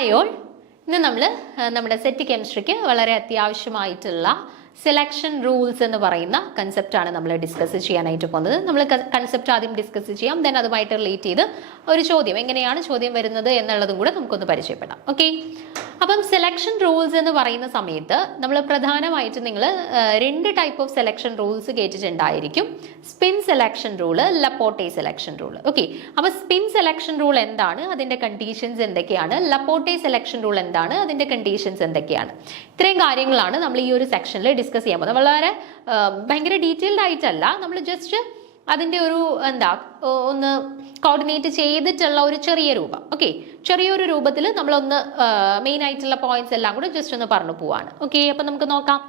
Hi all. ഇന്ന് നമ്മൾ നമ്മുടെ സെറ്റ് കെമിസ്ട്രിക്ക് വളരെ അത്യാവശ്യമായിട്ടുള്ള സെലക്ഷൻ റൂൾസ് എന്ന് പറയുന്ന കൺസെപ്റ്റാണ് നമ്മൾ ഡിസ്കസ് ചെയ്യാനായിട്ട് പോകുന്നത്. നമ്മൾ കൺസെപ്റ്റ് ആദ്യം ഡിസ്കസ് ചെയ്യാം, ദെൻ അതുമായിട്ട് റിലേറ്റ് ചെയ്ത് ഒരു ചോദ്യം, എങ്ങനെയാണ് ചോദ്യം വരുന്നത് എന്നുള്ളതും കൂടെ നമുക്കൊന്ന് പരിചയപ്പെടാം. ഓക്കെ, അപ്പം സെലക്ഷൻ റൂൾസ് എന്ന് പറയുന്ന സമയത്ത് നമ്മൾ പ്രധാനമായിട്ടും നിങ്ങൾ രണ്ട് ടൈപ്പ് ഓഫ് സെലക്ഷൻ റൂൾസ് കേട്ടിട്ടുണ്ടായിരിക്കും. Spin selection rule, Laporte selection rule. Okay, അപ്പോൾ സ്പിൻ സെലക്ഷൻ റൂൾ എന്താണ്, അതിന്റെ കണ്ടീഷൻസ് എന്തൊക്കെയാണ്, ലപ്പോട്ടെ സെലക്ഷൻ റൂൾ എന്താണ്, അതിന്റെ കണ്ടീഷൻസ് എന്തൊക്കെയാണ്, ഇത്രയും കാര്യങ്ങളാണ് നമ്മൾ ഈ ഒരു സെക്ഷനിൽ ഡിസ്കസ് ചെയ്യാൻ പോകുന്നത്. വളരെ ഭയങ്കര ഡീറ്റെയിൽഡ് ആയിട്ടല്ല, നമ്മൾ ജസ്റ്റ് അതിൻ്റെ ഒരു ഒന്ന് കോർഡിനേറ്റ് ചെയ്തിട്ടുള്ള ഒരു ചെറിയ രൂപം. ഓക്കെ, ചെറിയൊരു രൂപത്തിൽ നമ്മളൊന്ന് മെയിൻ ആയിട്ടുള്ള പോയിന്റ്സ് എല്ലാം കൂടെ ജസ്റ്റ് ഒന്ന് പറഞ്ഞു പോവാണ്. ഓക്കെ, അപ്പം നമുക്ക് നോക്കാം.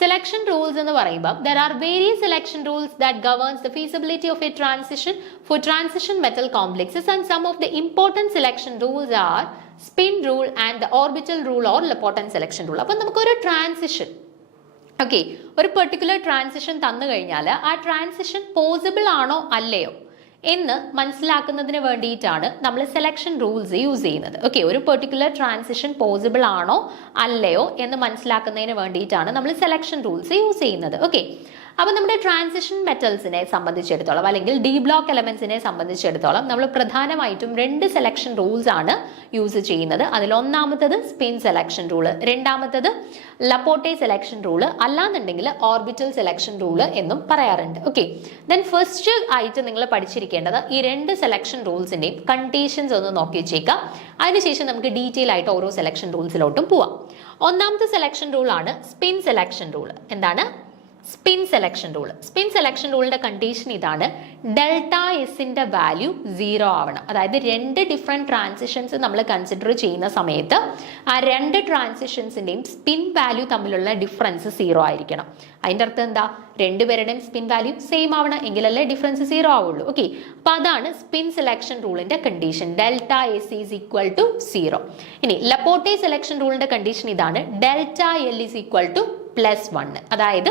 സെലക്ഷൻ റൂൾസ് എന്ന് പറയുമ്പോൾ there are various selection rules that governs the feasibility of a transition for transition metal complexes, and some of the important selection rules are spin rule and the orbital rule or Laporte selection rule. അപ്പം നമുക്കൊരു transition, okay, ഒരു particular transition തന്നു കഴിഞ്ഞാൽ ആ transition possible ആണോ അല്ലയോ എന്ന് മനസ്സിലാക്കുന്നതിന് വേണ്ടിയിട്ടാണ് നമ്മൾ സെലക്ഷൻ റൂൾസ് യൂസ് ചെയ്യുന്നത്. ഓക്കെ, ഒരു പെർട്ടിക്കുലർ ട്രാൻസിഷൻ പോസിബിൾ ആണോ അല്ലയോ എന്ന് മനസ്സിലാക്കുന്നതിന് വേണ്ടിയിട്ടാണ് നമ്മൾ സെലക്ഷൻ റൂൾസ് യൂസ് ചെയ്യുന്നത്. ഓക്കെ, അപ്പോൾ നമ്മുടെ ട്രാൻസിഷൻ മെറ്റൽസിനെ സംബന്ധിച്ചിടത്തോളം അല്ലെങ്കിൽ ഡി ബ്ലോക്ക് എലമെന്റ്സിനെ സംബന്ധിച്ചിടത്തോളം നമ്മൾ പ്രധാനമായിട്ടും രണ്ട് സെലക്ഷൻ റൂൾസ് ആണ് യൂസ് ചെയ്യുന്നത്. അതിൽ ഒന്നാമത്തത് സ്പിൻ സെലക്ഷൻ റൂള്, രണ്ടാമത്തത് ലപ്പോട്ടെ സെലക്ഷൻ റൂള്, അല്ലാന്നുണ്ടെങ്കിൽ ഓർബിറ്റൽ സെലക്ഷൻ റൂള് എന്നും പറയാറുണ്ട്. ഓക്കെ, ദെൻ ഫസ്റ്റ് ആയിട്ട് നിങ്ങൾ പഠിച്ചിരിക്കേണ്ടത് ഈ രണ്ട് സെലക്ഷൻ റൂൾസിന്റെയും കണ്ടീഷൻസ് ഒന്ന് നോക്കി വെച്ചേക്കാം. അതിനുശേഷം നമുക്ക് ഡീറ്റെയിൽ ആയിട്ട് ഓരോ സെലക്ഷൻ റൂൾസിലോട്ടും പോവാം. ഒന്നാമത്തെ സെലക്ഷൻ റൂളാണ് സ്പിൻ സെലക്ഷൻ റൂള്. എന്താണ് spin selection rule? Spin selection റൂളിന്റെ കണ്ടീഷൻ ഇതാണ്: ഡെൽറ്റ എസിന്റെ വാല്യൂ 0 ആവണം. അതായത് രണ്ട് ഡിഫറെന്റ് ട്രാൻസിഷൻസ് നമ്മൾ കൺസിഡർ ചെയ്യുന്ന സമയത്ത് ആ രണ്ട് ട്രാൻസിഷൻസിന്റെയും സ്പിൻ വാല്യൂ തമ്മിലുള്ള ഡിഫറൻസ് 0 ആയിരിക്കണം. അതിന്റെ അർത്ഥം എന്താ? രണ്ടുപേരുടെയും സ്പിൻ വാല്യൂ സെയിം ആവണം, എങ്കിലല്ലേ ഡിഫറൻസ് 0 ആവുള്ളൂ. ഓക്കെ, അപ്പൊ അതാണ് സ്പിൻ സെലക്ഷൻ റൂളിന്റെ condition, delta S is equal to 0. ഇനി ലപ്പോട്ടെ സെലക്ഷൻ റൂളിന്റെ കണ്ടീഷൻ ഇതാണ്: delta L is equal to +1. അതായത്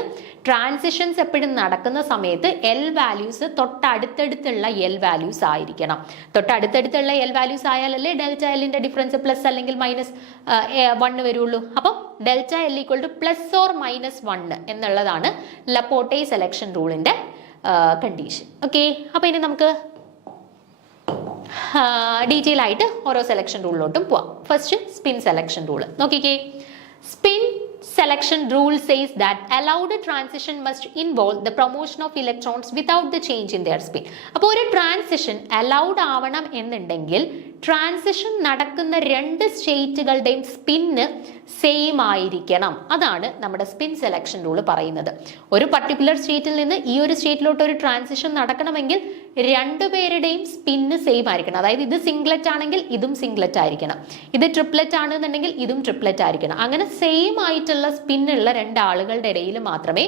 ട്രാൻസിഷൻസ് എപ്പോഴും നടക്കുന്ന സമയത്ത് എൽ വാല്യൂസ് തൊട്ടടുത്തടുത്തുള്ള എൽ വാല്യൂസ് ആയിരിക്കണം. തൊട്ടടുത്തടുത്തുള്ള എൽ വാല്യൂസ് ആയാലല്ലേ ഡെൽറ്റ എല്ലിന്റെ ഡിഫറൻസ് പ്ലസ് അല്ലെങ്കിൽ -1 വരുള്ളൂ. അപ്പം delta L equal to +or-1 എന്നുള്ളതാണ് ലപ്പോട്ടെ സെലക്ഷൻ റൂളിന്റെ കണ്ടീഷൻ. ഓക്കെ, അപ്പൊ ഇനി നമുക്ക് ഡീറ്റെയിൽ ആയിട്ട് ഓരോ സെലക്ഷൻ റൂളിലോട്ടും പോവാം. ഫസ്റ്റ് സ്പിൻ സെലക്ഷൻ റൂൾ നോക്കിക്കേ. Spin selection rule says that allowed transition must involve the promotion of electrons without the change in their spin. അപ്പോൾ ഒരു ട്രാൻസിഷൻ അലൗഡ് ആവണം എന്നുണ്ടെങ്കിൽ ട്രാൻസിഷൻ നടക്കുന്ന രണ്ട് സ്റ്റേറ്റുകളുടെയും സ്പിന്ന് സെയിം ആയിരിക്കണം. അതാണ് നമ്മുടെ സ്പിൻ സെലക്ഷൻ റൂൾ പറയുന്നത്. ഒരു പർട്ടിക്കുലർ സ്റ്റേറ്റിൽ നിന്ന് ഈ ഒരു സ്റ്റേറ്റിലോട്ട് ഒരു ട്രാൻസിഷൻ നടക്കണമെങ്കിൽ രണ്ടുപേരുടെയും സ്പിന്ന് സെയിം ആയിരിക്കണം. അതായത് ഇത് സിംഗ്ലറ്റ് ആണെങ്കിൽ ഇതും സിംഗ്ലറ്റ് ആയിരിക്കണം, ഇത് ട്രിപ്ലറ്റ് ആണെന്നുണ്ടെങ്കിൽ ഇതും ട്രിപ്ലറ്റ് ആയിരിക്കണം. അങ്ങനെ സെയിം ആയിട്ടുള്ള സ്പിന്നുള്ള രണ്ടാളുകളുടെ ഇടയിൽ മാത്രമേ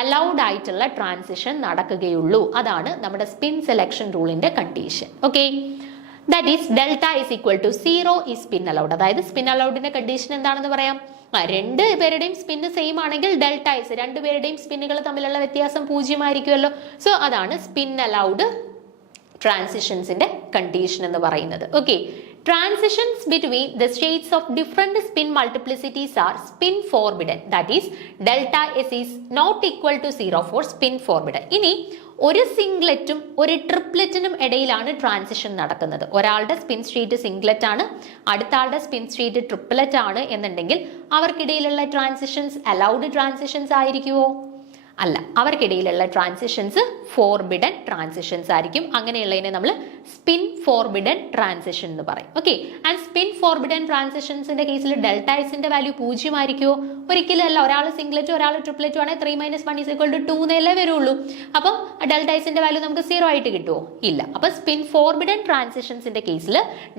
അലൗഡ് ആയിട്ടുള്ള ട്രാൻസിഷൻ നടക്കുകയുള്ളൂ. അതാണ് നമ്മുടെ സ്പിൻ സെലക്ഷൻ റൂളിന്റെ condition. Okay, that is delta is equal to 0 is spin allowed. അതായത് സ്പിൻ അലൗഡിന്റെ കണ്ടീഷൻ എന്താണെന്ന് പറയാം. രണ്ട് പേരുടെയും സ്പിന്ന് സെയിം ആണെങ്കിൽ ഡെൽറ്റ ഇസ്, രണ്ടുപേരുടെയും സ്പിന്നുകൾ തമ്മിലുള്ള വ്യത്യാസം 0 ആയിരിക്കുമല്ലോ. സോ അതാണ് സ്പിൻ അലൗഡ് ട്രാൻസിഷൻസിന്റെ കണ്ടീഷൻ എന്ന് പറയുന്നത്. Okay, transitions between the states of different spin multiplicities are spin forbidden. That is, delta S is not equal to 0 for spin forbidden. ഇനി ഒരു സിംഗ്ലറ്റും ഒരു ട്രിപ്ലറ്റിനും ഇടയിലാണ് ട്രാൻസിഷൻ നടക്കുന്നത്. ഒരാളുടെ സ്പിൻ സ്റ്റേറ്റ് സിംഗ്ലറ്റ് ആണ്, അടുത്ത ആളുടെ സ്പിൻ സ്റ്റേറ്റ് ട്രിപ്ലറ്റ് ആണ് എന്നുണ്ടെങ്കിൽ അവർക്കിടയിലുള്ള ട്രാൻസിഷൻസ് അലൗഡ് ട്രാൻസിഷൻസ് ആയിരിക്കുമോ? അല്ല, അവർക്കിടയിലുള്ള ട്രാൻസിഷൻസ് ഫോർബിഡൻ ട്രാൻസിഷൻസ് ആയിരിക്കും. അങ്ങനെയുള്ളതിനെ നമ്മൾ സ്പിൻ ഫോർബിഡൻ ട്രാൻസിഷൻ എന്ന് പറയും. ഓക്കെ, ആൻഡ് സ്പിൻ ഫോർബിഡൻ ട്രാൻസിഷൻസിന്റെ കേസിൽ ഡെൽറ്റ എസിന്റെ വാല്യൂ 0 ആയിരിക്കുമോ? ഒരിക്കലും അല്ല. ഒരാൾ സിംഗ്ലറ്റും ഒരാൾ ട്രിപ്ലറ്റും ആണെങ്കിൽ 3 - 1 = 2 എന്നല്ലേ വരുള്ളൂ. അപ്പം ഡെൽറ്റ എസിന്റെ വാല്യൂ നമുക്ക് 0 ആയിട്ട് കിട്ടുമോ? ഇല്ല. അപ്പൊ സ്പിൻ ഫോർബിഡൻ ട്രാൻസിഷൻസിന്റെ കേസിൽ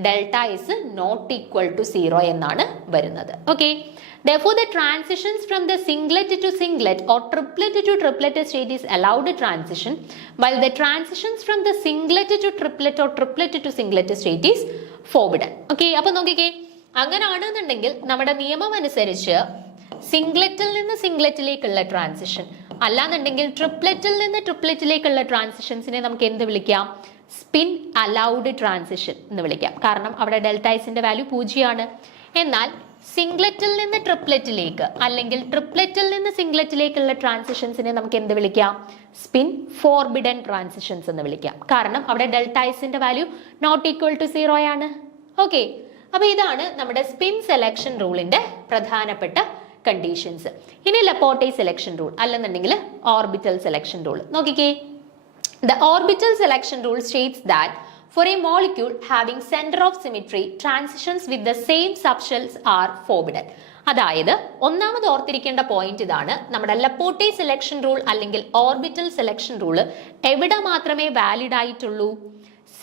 delta S not equal to 0 എന്നാണ് വരുന്നത്. Okay, therefore the transitions from the singlet to singlet or triplet to triplet state is allowed transition, while the transitions from the singlet to triplet or triplet to singlet state is forbidden. Okay, അപ്പോൾ നോക്കിക്കേ, അങ്ങനെ ആണെന്നുണ്ടെങ്കിൽ നമ്മുടെ നിയമം അനുസരിച്ച് സിംഗ്ലറ്റിൽ നിന്ന് സിംഗ്ലറ്റിലേക്കുള്ള transition, അല്ലാന്നുണ്ടെങ്കിൽ ട്രിപ്ലറ്റിൽ നിന്ന് ട്രിപ്ലറ്റിലേക്കുള്ള ട്രാൻസിഷൻസിനെ നമുക്ക് എന്ത് വിളിക്കാം? സ്പിൻ അലൗഡ് ട്രാൻസിഷൻ എന്ന് വിളിക്കാം. കാരണം അവിടെ ഡെൽറ്റ എസിന്റെ വാല്യൂ 0 ആണ്. എന്നാൽ സിംഗ്ലറ്റിൽ നിന്ന് ട്രിപ്ലെറ്റിലേക്ക് അല്ലെങ്കിൽ ട്രിപ്ലെറ്റിൽ നിന്ന് സിംഗ്ലറ്റിലേക്കുള്ള ട്രാൻസിഷൻസിനെ നമുക്ക് എന്ത് വിളിക്കാം? സ്പിൻ ഫോർബിഡൻ ട്രാൻസിഷൻസ് എന്ന് വിളിക്കാം. കാരണം അവിടെ ഡെൽറ്റ എസിന്റെ വാല്യൂ നോട്ട് ഈക്വൽ ടു 0 ആണ്. ഓക്കെ, അപ്പൊ ഇതാണ് നമ്മുടെ സ്പിൻ സെലക്ഷൻ റൂളിന്റെ പ്രധാനപ്പെട്ട കണ്ടീഷൻസ്. ഇനി ലപ്പോർട്ടെ സെലക്ഷൻ റൂൾ അല്ലെന്നുണ്ടെങ്കിൽ ഓർബിറ്റൽ സെലക്ഷൻ റൂൾ നോക്കിക്കേ. The orbital selection rule states that for a molecule having center of symmetry, transitions with the same subshells are forbidden. അതായത് ഒന്നാമത് ഓർത്തിരിക്കേണ്ട പോയിന്റ് ഇതാണ്. നമ്മുടെ ലപ്പോർട്ടെ സെലക്ഷൻ റൂൾ അല്ലെങ്കിൽ ഓർബിറ്റൽ സെലക്ഷൻ റൂള് എവിടെ മാത്രമേ വാലിഡ് ആയിട്ടുള്ളൂ?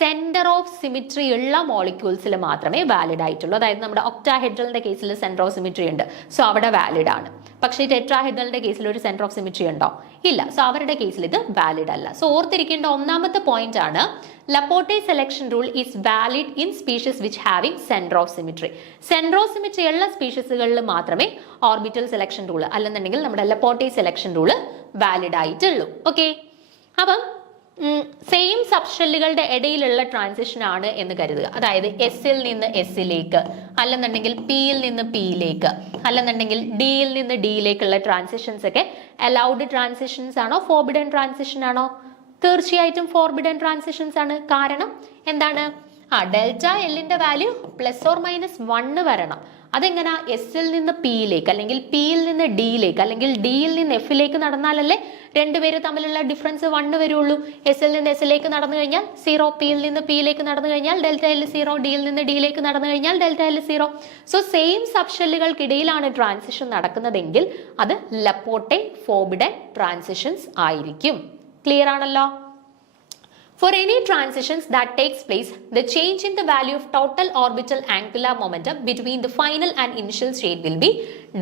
സെന്റർ ഓഫ് സിമിട്രി ഉള്ള മോളിക്യൂൾസിൽ മാത്രമേ വാലിഡ് ആയിട്ടുള്ളൂ. അതായത് നമ്മുടെ ഒക്ടാഹെഡ്രലിന്റെ കേസിൽ സെന്റർ ഓഫ് സിമിട്രി ഉണ്ട്, സോ അവിടെ വാലിഡ് ആണ്. പക്ഷേ ടെട്രാഹെഡ്രലിന്റെ കേസിൽ ഒരു സെന്റർ ഓഫ് സിമിട്രി ഉണ്ടോ? ഇല്ല. സോ അവരുടെ കേസിൽ ഇത് വാലിഡ് അല്ല. സോ ഓർത്തിരിക്കേണ്ട ഒന്നാമത്തെ പോയിന്റ് ആണ് ലപ്പോർട്ടെ selection rule is valid in species which having centre of symmetry. Centre of symmetry ഉള്ള സ്പീഷീസുകളിൽ മാത്രമേ ഓർബിറ്റൽ സെലക്ഷൻ റൂൾ അല്ലെന്നുണ്ടെങ്കിൽ നമ്മുടെ ലപ്പോർട്ടെ സെലക്ഷൻ റൂൾ വാലിഡ് ആയിട്ടുള്ളൂ. ഓക്കെ, അപ്പം സെയിം സബ്ഷെല്ലുകളുടെ ഇടയിലുള്ള ട്രാൻസിഷൻ ആണ് എന്ന് കരുതുക. അതായത് എസിൽ നിന്ന് എസിലേക്ക് അല്ലെന്നുണ്ടെങ്കിൽ പിയിൽ നിന്ന് പിയിലേക്ക് അല്ലെന്നുണ്ടെങ്കിൽ ഡിയിൽ നിന്ന് ഡിയിലേക്കുള്ള ട്രാൻസിഷൻസ് ഒക്കെ അലൗഡ് ട്രാൻസിഷൻസ് ആണോ ഫോർബിഡൻ ട്രാൻസിഷൻ ആണോ? തീർച്ചയായിട്ടും ഫോർബിഡൻ ട്രാൻസിഷൻസ് ആണ്. കാരണം എന്താണ്? ഡെൽറ്റ എല്ലിന്റെ വാല്യൂ ±1 വരണം. അതെങ്ങനാ? എസിൽ നിന്ന് പിയിലേക്ക് അല്ലെങ്കിൽ പിയിൽ നിന്ന് ഡിയിലേക്ക് അല്ലെങ്കിൽ ഡിയിൽ നിന്ന് എഫിലേക്ക് നടന്നാലല്ലേ രണ്ടുപേര് തമ്മിലുള്ള ഡിഫറൻസ് 1 വരുള്ളൂ. എസിൽ നിന്ന് എസിലേക്ക് നടന്നു കഴിഞ്ഞാൽ 0, പിയിൽ നിന്ന് പിയിലേക്ക് നടന്നു കഴിഞ്ഞാൽ ഡെൽറ്റ എൽ 0, ഡിയിൽ നിന്ന് ഡിയിലേക്ക് നടന്നു കഴിഞ്ഞാൽ ഡെൽറ്റ എൽ 0. സോ സെയിം സബ്ഷെല്ലുകൾക്കിടയിലാണ് ട്രാൻസിഷൻ നടക്കുന്നതെങ്കിൽ അത് ലപ്പോർട്ടെ ഫോർബിഡൻ ട്രാൻസിഷൻസ് ആയിരിക്കും. ക്ലിയർ ആണല്ലോ? For any transitions that takes place, the change in the value of total orbital angular momentum between the final and initial state will be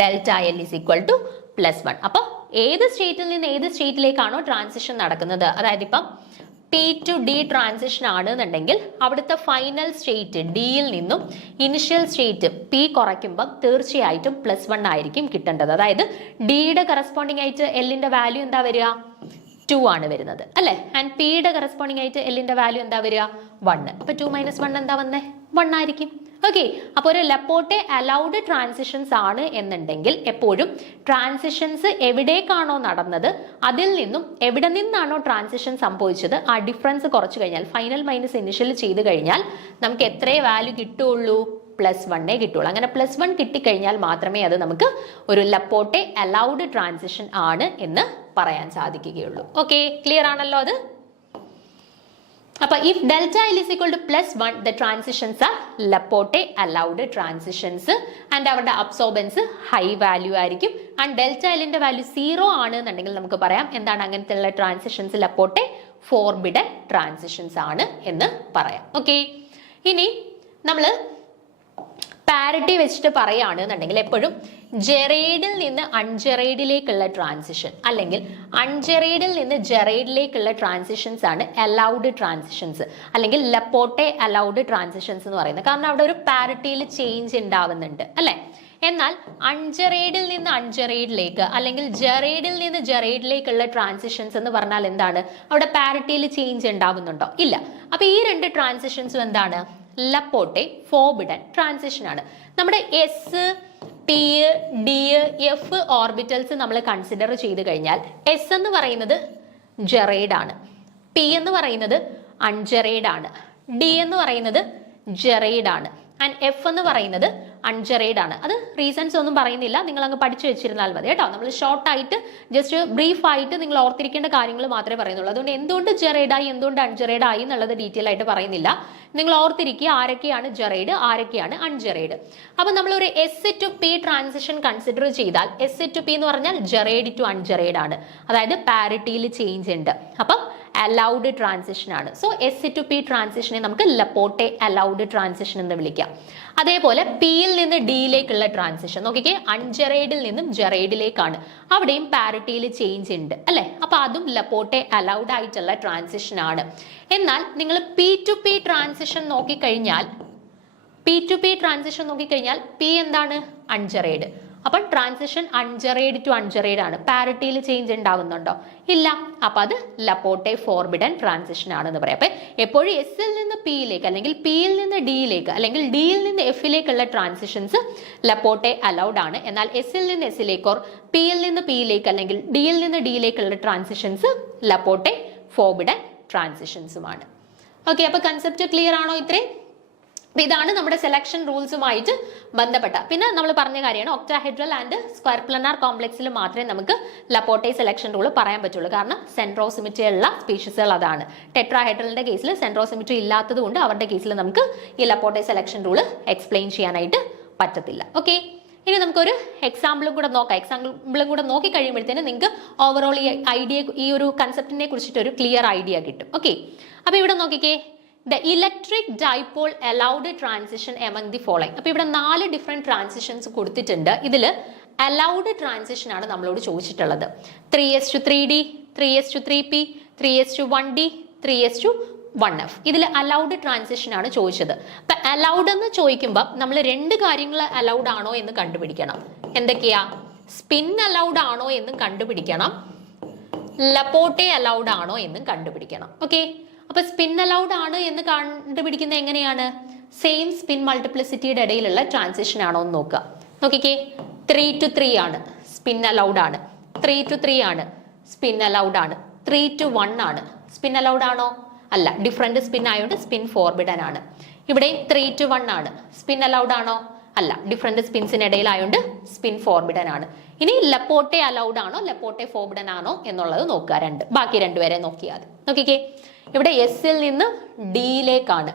delta L is equal to +1. അപ്പോൾ ഏത് സ്റ്റേറ്റിൽ നിന്ന് ഏത് സ്റ്റേറ്റിലേക്കാണോ transition നടക്കുന്നത്, അതായത് ഇപ്പം P two D transition ആണെന്നുണ്ടെങ്കിൽ അവിടുത്തെ ഫൈനൽ സ്റ്റേറ്റ് ഡിയിൽ നിന്നും ഇനിഷ്യൽ സ്റ്റേറ്റ് പി കുറയ്ക്കുമ്പോൾ തീർച്ചയായിട്ടും +1 ആയിരിക്കും കിട്ടേണ്ടത്. അതായത് ഡിയുടെ കറസ്പോണ്ടിങ് ആയിട്ട് എല്ലിന്റെ വാല്യൂ എന്താ വരിക? 2 ആണ് വരുന്നത് അല്ലെ. ആൻഡ് പിയുടെ കറസ്പോണ്ടിങ് ആയിട്ട് എല്ലിന്റെ വാല്യൂ എന്താ വരിക? 1. അപ്പൊ 2 - 1 എന്താ വന്നേ? 1 ആയിരിക്കും. ഓക്കെ, അപ്പോൾ ഒരു ലപ്പോർട്ടെ അലൗഡ് ട്രാൻസിഷൻസ് ആണ് എന്നുണ്ടെങ്കിൽ എപ്പോഴും ട്രാൻസിഷൻസ് എവിടേക്കാണോ നടന്നത് അതിൽ നിന്നും എവിടെ നിന്നാണോ ട്രാൻസിഷൻ സംഭവിച്ചത് ആ ഡിഫറൻസ് കുറച്ചു കഴിഞ്ഞാൽ ഫൈനൽ മൈനസ് ഇനിഷ്യൽ ചെയ്ത് കഴിഞ്ഞാൽ നമുക്ക് എത്രയേ വാല്യൂ കിട്ടുള്ളൂ? +1 കിട്ടുള്ളൂ. അങ്ങനെ +1 കിട്ടിക്കഴിഞ്ഞാൽ മാത്രമേ അത് നമുക്ക് ഒരു ലപ്പോർട്ടെ അലൗഡ് ട്രാൻസിഷൻ ആണ് എന്ന് പറയാൻ സാധിക്കുകയുള്ളൂ. ഓക്കെ, ക്ലിയർ ആണല്ലോ അത്? അപ്പൊ if delta L is equal to +1 the transitions are Laporte allowed transitions and അവരുടെ അബ്സോർബൻസ് ഹൈ വാല്യൂ ആയിരിക്കും. ആൻഡ് ഡെൽറ്റ എല്ലിന്റെ വാല്യൂ 0 ആണ് എന്നുണ്ടെങ്കിൽ നമുക്ക് പറയാം എന്താണ് അങ്ങനത്തെ ഉള്ള ട്രാൻസിഷൻസ് ലപ്പോർട്ടെ ഫോർബിഡൻ ട്രാൻസിഷൻസ് ആണ് എന്ന് പറയാം. ഓക്കെ, ഇനി നമ്മൾ പാരിറ്റി വെച്ചിട്ട് പറയുകയാണെന്നുണ്ടെങ്കിൽ എപ്പോഴും ജെറൈഡിൽ നിന്ന് അൺജെറൈഡിലേക്കുള്ള ട്രാൻസിഷൻ അല്ലെങ്കിൽ അൺജെറൈഡിൽ നിന്ന് ജെറൈഡിലേക്കുള്ള ട്രാൻസിഷൻസ് ആണ് അലൗഡ് ട്രാൻസിഷൻസ് അല്ലെങ്കിൽ ലപ്പോർട്ടെ അലൗഡ് ട്രാൻസിഷൻസ് എന്ന് പറയുന്നത്. കാരണം അവിടെ ഒരു പാരിറ്റിയിൽ ചേഞ്ച് ഉണ്ടാവുന്നുണ്ട് അല്ലെ. എന്നാൽ അൺജെറൈഡിൽ നിന്ന് അൺജെറൈഡിലേക്ക് അല്ലെങ്കിൽ ജെറൈഡിൽ നിന്ന് ജെറൈഡിലേക്കുള്ള ട്രാൻസിഷൻസ് എന്ന് പറഞ്ഞാൽ എന്താണ്? അവിടെ പാരിറ്റിയിൽ ചേഞ്ച് ഉണ്ടാവുന്നുണ്ടോ? ഇല്ല. അപ്പൊ ഈ രണ്ട് ട്രാൻസിഷൻസും എന്താണ്? ലപ്പോർട്ടെ ഫോർബിഡൻ ട്രാൻസിഷൻ ആണ്. നമ്മുടെ S, P, D, F orbitals നമ്മൾ കൺസിഡർ ചെയ്ത് കഴിഞ്ഞാൽ എസ് എന്ന് പറയുന്നത് ജെറൈഡ് ആണ്, പി എന്ന് പറയുന്നത് അൺജെറൈഡ് ആണ്, ഡി എന്ന് പറയുന്നത് ജെറൈഡ് ആണ് ആൻഡ് എഫ് എന്ന് പറയുന്നത് അൺജെറൈഡ് ആണ്. അത് റീസൺസ് ഒന്നും പറയുന്നില്ല, നിങ്ങൾ അങ്ങ് പഠിച്ചു വെച്ചിരുന്നാൽ മതി കേട്ടോ. നമ്മൾ ഷോർട്ട് ആയിട്ട് ജസ്റ്റ് ബ്രീഫ് ആയിട്ട് നിങ്ങൾ ഓർത്തിരിക്കേണ്ട കാര്യങ്ങൾ മാത്രമേ പറയുന്നുള്ളൂ. അതുകൊണ്ട് എന്തുകൊണ്ട് ജെറൈഡ് ആയി എന്തുകൊണ്ട് അൺജെറൈഡ് ആയി എന്നുള്ളത് ഡീറ്റെയിൽ ആയിട്ട് പറയുന്നില്ല. നിങ്ങൾ ഓർത്തിരിക്കുക ആരൊക്കെയാണ് ജെറൈഡ് ആരൊക്കെയാണ് അൺജെറൈഡ്. അപ്പൊ നമ്മൾ ഒരു S to P transition consider ചെയ്താൽ എസ് ടു പി എന്ന് പറഞ്ഞാൽ ജെറൈഡ് ടു അൺജെറൈഡ് ആണ്, അതായത് പാരിറ്റിയിൽ ചേഞ്ച് ഉണ്ട്. അപ്പം അലൗഡ് ട്രാൻസിഷൻ ആണ്. സോ എസ് ടു പി ട്രാൻസിഷനെ നമുക്ക് ലപ്പോർട്ടെ അലൗഡ് ട്രാൻസിഷൻ എന്ന് വിളിക്കാം. അതേപോലെ പിയിൽ നിന്ന് ഡിയിലേക്കുള്ള ട്രാൻസിഷൻ നോക്കിക്കേ, അൺജെറൈഡിൽ നിന്നും ജെറൈഡിലേക്കാണ്, അവിടെയും പാരിറ്റിയിൽ ചേഞ്ച് ഉണ്ട് അല്ലെ. അപ്പൊ അതും ലപ്പോർട്ടെ അലൗഡ് ആയിട്ടുള്ള ട്രാൻസിഷൻ ആണ്. എന്നാൽ നിങ്ങൾ പി ടു പി ട്രാൻസിഷൻ നോക്കിക്കഴിഞ്ഞാൽ പി എന്താണ്? അൺജെറൈഡ്. അപ്പം ട്രാൻസിഷൻ അൺജറേഡ് ടു അൺജറേഡ് ആണ്. പാരിറ്റിയിൽ ചേഞ്ച് ഉണ്ടാവുന്നുണ്ടോ? ഇല്ല. അപ്പൊ അത് ലപ്പോട്ടെ ഫോർബിഡൻ ട്രാൻസിഷൻ ആണെന്ന് പറയാം. അപ്പൊ എപ്പോഴും എസിൽ നിന്ന് പിയിലേക്ക് അല്ലെങ്കിൽ പിയിൽ നിന്ന് ഡിയിലേക്ക് അല്ലെങ്കിൽ ഡിയിൽ നിന്ന് എഫിലേക്കുള്ള ട്രാൻസിഷൻസ് ലപ്പോട്ടെ അലൗഡ് ആണ്. എന്നാൽ എസിൽ നിന്ന് എസിലേക്ക് ഓർ പിയിൽ നിന്ന് പിയിലേക്ക് അല്ലെങ്കിൽ ഡിയിൽ നിന്ന് ഡിയിലേക്കുള്ള ട്രാൻസിഷൻസ് ലപ്പോട്ടെ ഫോർബിഡൻ ട്രാൻസിഷൻസുമാണ്. ഓക്കെ, അപ്പൊ കൺസെപ്റ്റ് ക്ലിയർ ആണോ? ഇത്രയും ഇതാണ് നമ്മുടെ സെലക്ഷൻ റൂൾസുമായിട്ട് ബന്ധപ്പെട്ട. പിന്നെ നമ്മൾ പറഞ്ഞ കാര്യമാണ് ഒക്ടാഹെഡ്രൽ ആൻഡ് സ്ക്വയർ പ്ലനാർ കോംപ്ലക്സിൽ മാത്രമേ നമുക്ക് ലപ്പോട്ടെ സെലക്ഷൻ റൂൾ പറയാൻ പറ്റുള്ളൂ. കാരണം സെൻട്രോസിമിറ്റി ഉള്ള സ്പീഷീസുകൾ അതാണ്. ടെട്രാഹെഡ്രലിന്റെ കേസിൽ സെൻട്രോസിമിറ്റി ഇല്ലാത്തത് കൊണ്ട് അവരുടെ കേസിൽ നമുക്ക് ഈ ലപ്പോട്ടെ സെലക്ഷൻ റൂൾ എക്സ്പ്ലെയിൻ ചെയ്യാനായിട്ട് പറ്റത്തില്ല. ഓക്കെ, ഇനി നമുക്കൊരു എക്സാമ്പിളും കൂടെ നോക്കാം. എക്സാമ്പിളും കൂടെ നോക്കി കഴിയുമ്പോഴത്തേന് നിങ്ങൾക്ക് ഓവറോൾ ഈ ഐഡിയ, ഈ ഒരു കൺസെപ്റ്റിനെ കുറിച്ചിട്ട് ഒരു ക്ലിയർ ഐഡിയ കിട്ടും. ഓക്കെ, അപ്പൊ ഇവിടെ നോക്കിക്കേ, the electric dipole allowed transition among the following. അപ്പൊ ഇവിടെ 4 ഡിഫറെന്റ് ട്രാൻസിഷൻസ് കൊടുത്തിട്ടുണ്ട്. ഇതിൽ അലൗഡ് ട്രാൻസിഷൻ ആണ് നമ്മളോട് ചോദിച്ചിട്ടുള്ളത്. 3s3d, 3s3p, 3s1d, 3s1f. ഇതിൽ അലൗഡ് ട്രാൻസിഷൻ ആണ് ചോദിച്ചത്. അപ്പൊ അലൗഡ് എന്ന് ചോദിക്കുമ്പോൾ നമ്മൾ 2 കാര്യങ്ങൾ അലൗഡ് ആണോ എന്ന് കണ്ടുപിടിക്കണം. എന്തൊക്കെയാ? സ്പിൻ അലൗഡ് ആണോ എന്നും കണ്ടുപിടിക്കണം, ലപ്പോട്ടെ അലൗഡ് ആണോ എന്നും കണ്ടുപിടിക്കണം. ഓക്കെ, അപ്പൊ സ്പിൻ അലൗഡ് ആണ് എന്ന് കണ്ടുപിടിക്കുന്നത് എങ്ങനെയാണ്? സെയിം സ്പിൻ മൾട്ടിപ്ലിസിറ്റിയുടെ ഇടയിലുള്ള ട്രാൻസിഷൻ ആണോ എന്ന് നോക്കുക. നോക്കിക്കേ, 3 to 3 ആണ്, സ്പിൻ അലൗഡ് ആണ്. 3 to 3 ആണ്, സ്പിൻ അലൗഡ് ആണ്. 3 to 1 ആണ്, സ്പിൻ അലൗഡ് ആണോ? അല്ല, ഡിഫറെന്റ് സ്പിൻ ആയതുകൊണ്ട് സ്പിൻ ഫോർബിഡൻ ആണ്. ഇവിടെ 3 to 1 ആണ്, സ്പിൻ അലൗഡ് ആണോ? അല്ല, ഡിഫറെന്റ് സ്പിൻസിനിടയിലായോണ്ട് സ്പിൻ ഫോർബിഡൻ ആണ്. ഇനി ലപ്പോട്ടെ അലൗഡ് ആണോ ലപ്പോട്ടെ ഫോർബിഡൻ ആണോ എന്നുള്ളത് നോക്കുക. ബാക്കി 2 പേരെ നോക്കിയാൽ മതി. നോക്കിക്കേ, ഇവിടെ എസിൽ നിന്ന് ഡിയിലേക്കാണ്.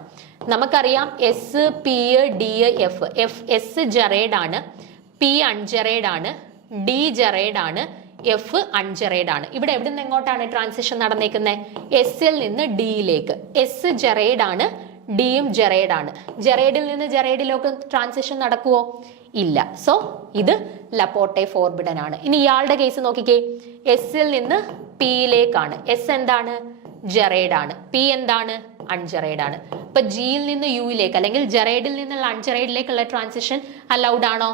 നമുക്കറിയാം S, P, D, F. S Jared ആണ്, പി അൺജറേഡ് ആണ്, ഡി ജറേഡ് ആണ്, എഫ് അൺജറേഡ് ആണ്. ഇവിടെ എവിടെ നിന്ന് എങ്ങോട്ടാണ് ട്രാൻസിഷൻ നടന്നേക്കുന്നത്? എസിൽ നിന്ന് ഡിയിലേക്ക്. എസ് ജറേഡ് ആണ്, ഡിയും ജറേഡ് ആണ്. ജറേഡിൽ നിന്ന് ജറേഡിലേക്ക് ട്രാൻസിഷൻ നടക്കുവോ? ഇല്ല. സോ ഇത് ലപ്പോട്ടെ ഫോർബിഡൻ ആണ്. ഇനി ഇയാളുടെ കേസ് നോക്കിക്കേ, എസിൽ നിന്ന് പിയിലേക്കാണ്. എസ് എന്താണ്? ജറേഡ് ആണ്. പി എന്താണ്? അൺജറേഡ് ആണ്. അപ്പൊ ജിയിൽ നിന്ന് യുയിലേക്ക് അല്ലെങ്കിൽ ജറേഡിൽ നിന്നുള്ള അൺജറേഡിലേക്കുള്ള ട്രാൻസിഷൻ അലൗഡ് ആണോ?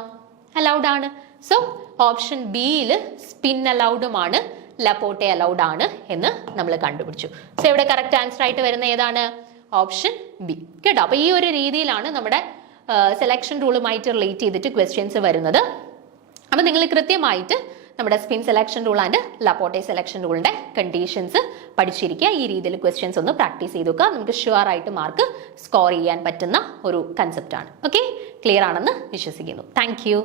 അലൗഡ് ആണ്. സോ ഓപ്ഷൻ ബിയിൽ സ്പിൻ അലൗഡുമാണ്, ലപ്പോട്ടെ അലൗഡ് ആണ് എന്ന് നമ്മൾ കണ്ടുപിടിച്ചു. സോ ഇവിടെ കറക്റ്റ് ആൻസർ ആയിട്ട് വരുന്ന ഏതാണ്? Option B. കേട്ടോ, അപ്പൊ ഈ ഒരു രീതിയിലാണ് നമ്മുടെ സെലക്ഷൻ റൂളുമായിട്ട് റിലേറ്റ് ചെയ്തിട്ട് ക്വസ്റ്റ്യൻസ് വരുന്നത്. അപ്പൊ നിങ്ങൾ കൃത്യമായിട്ട് നമ്മുടെ spin selection rule and Laporte selection റൂളിന്റെ കണ്ടീഷൻസ് പഠിച്ചിരിക്കുക. ഈ രീതിയിൽ ക്വസ്റ്റ്യൻസ് ഒന്ന് പ്രാക്ടീസ് ചെയ്ത് നോക്കുക. നമുക്ക് ഷുവർ ആയിട്ട് മാർക്ക് സ്കോർ ചെയ്യാൻ പറ്റുന്ന ഒരു കൺസെപ്റ്റ് ആണ്. ഓക്കെ, ക്ലിയർ ആണെന്ന് വിശ്വസിക്കുന്നു. Thank you.